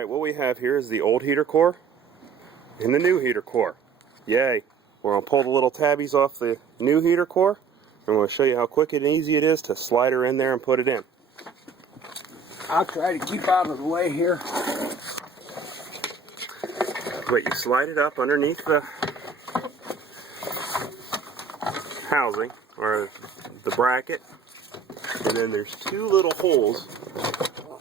Alright, what we have here is the old heater core and the new heater core. Yay! We're going to pull the little tabbies off the new heater core, and we're going to show you how quick and easy it is to slide her in there and put it in. I'll try to keep out of the way here. But you slide it up underneath the housing, or the bracket, and then there's two little holes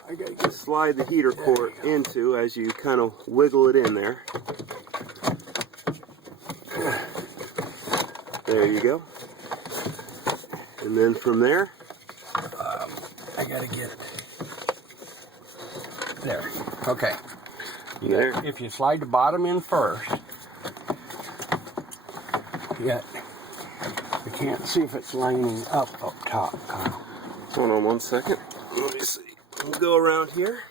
I gotta to slide the heater core into as you kind of wiggle it in there. There you go. And then from there, I gotta get it. There. Okay. there. If you slide the bottom in first, I can't see if it's lining up top. Hold on one second. Let me see. We'll go around here.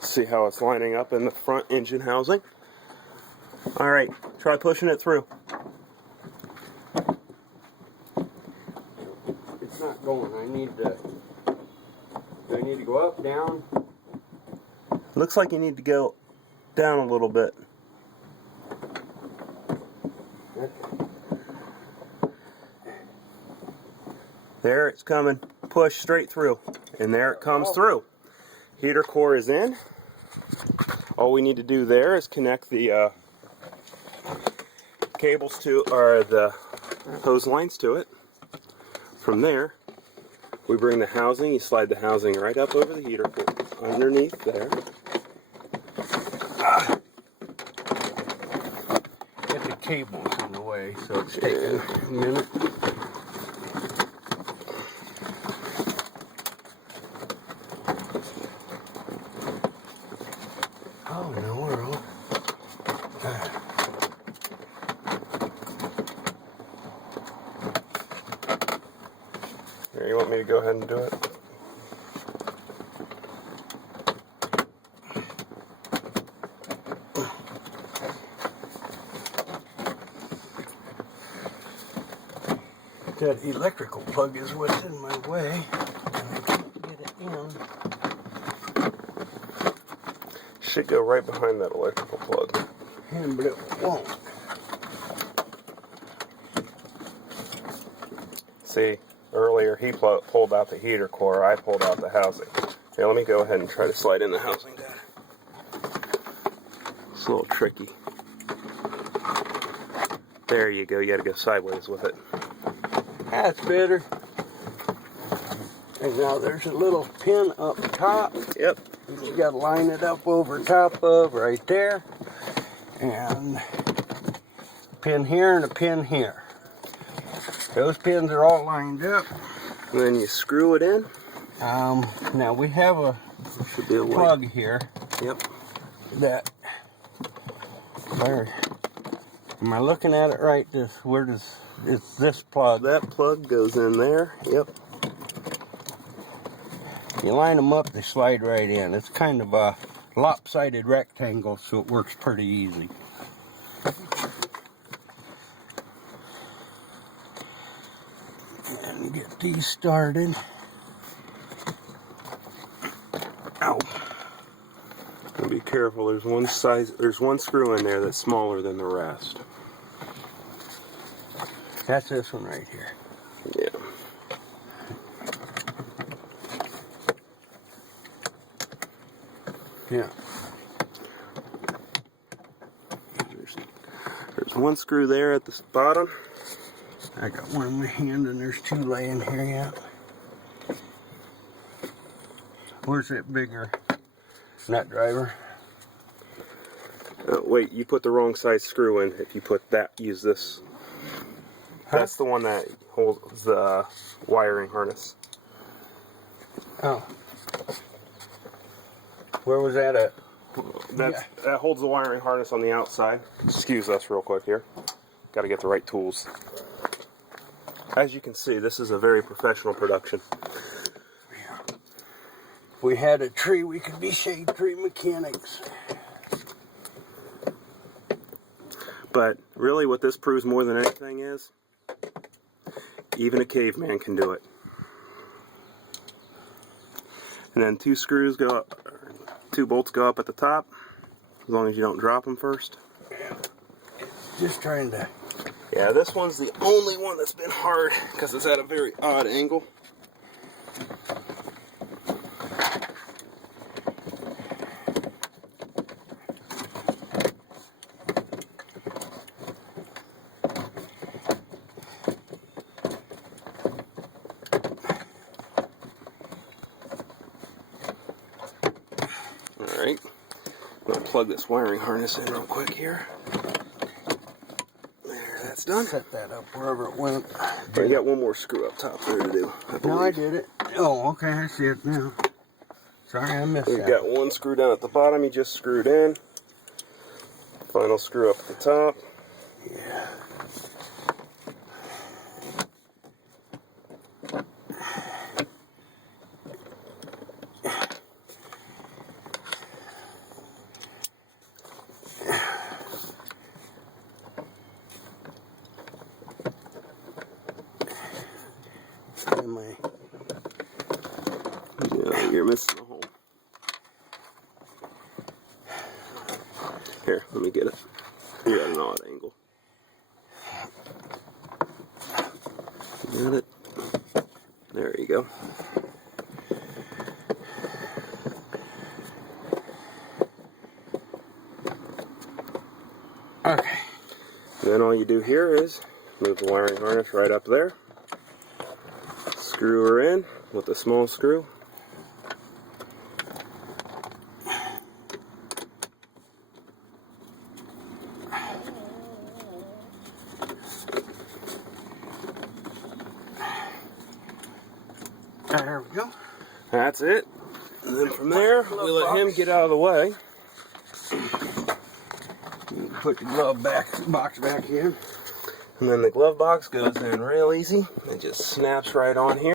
See how it's lining up in the front engine housing. Alright, try pushing it through. It's not going. I need to go up, down. Looks like you need to go down a little bit. There it's coming. Push straight through. And there it comes through. Heater core is in. All we need to do there is connect the cables to, or the hose lines to it. From there, we bring the housing, you slide the housing right up over the heater core, underneath there. Get the cables in the way, so it's taking a minute. Oh, in the world. Here, you want me to go ahead and do it? That electrical plug is what's in my way, and I can't get it in. Should go right behind that electrical plug. Yeah, but it won't. See, earlier he pulled out the heater core, I pulled out the housing. Here, let me go ahead and try to slide in the housing, Dad. It's a little tricky. There you go, you gotta go sideways with it. That's better. And now there's a little pin up top. Yep. You gotta line it up over top of right there. And a pin here and a pin here. Those pins are all lined up. And then you screw it in. Now we have a Should be a way. plug here Yep. that, where, am I looking at it right? It's this plug. That plug goes in there. Yep. You line them up, they slide right in. It's kind of a lopsided rectangle, so it works pretty easy. And get these started. Ow. And be careful, there's one screw in there that's smaller than the rest. That's this one right here. Yeah. Yeah. There's one screw there at the bottom. I got one in my hand and there's two laying here yet. Where's that bigger nut driver? Wait, you put the wrong size screw in. If you put that, use this. That's the one that holds the wiring harness. Oh. Where was that at? That holds the wiring harness on the outside. Excuse us real quick here. Got to get the right tools. As you can see, this is a very professional production. If we had a tree, we could be shade tree mechanics. But really what this proves more than anything is, even a caveman can do it. And then two screws go up, 2 bolts go up at the top, as long as you don't drop them first. Yeah. Just trying to... Yeah, this one's the only one that's been hard because it's at a very odd angle. Alright, I'm going to plug this wiring harness in real quick here. There, that's done. Set that up wherever it went. You got one more screw up top there to do. No, I did it. Oh, okay, I see it now. Sorry, I missed We've that. got one screw down at the bottom you just screwed in. Final screw up at the top. Yeah. Yeah, you're missing the hole. Here, let me get it. You got an odd angle. Got it. There you go. Okay. And then all you do here is move the wiring harness right up there. Screw her in with a small screw. There we go. That's it. And then from there, we let him get out of the way. Put the glove box back in. And then the glove box goes in real easy. It just snaps right on here.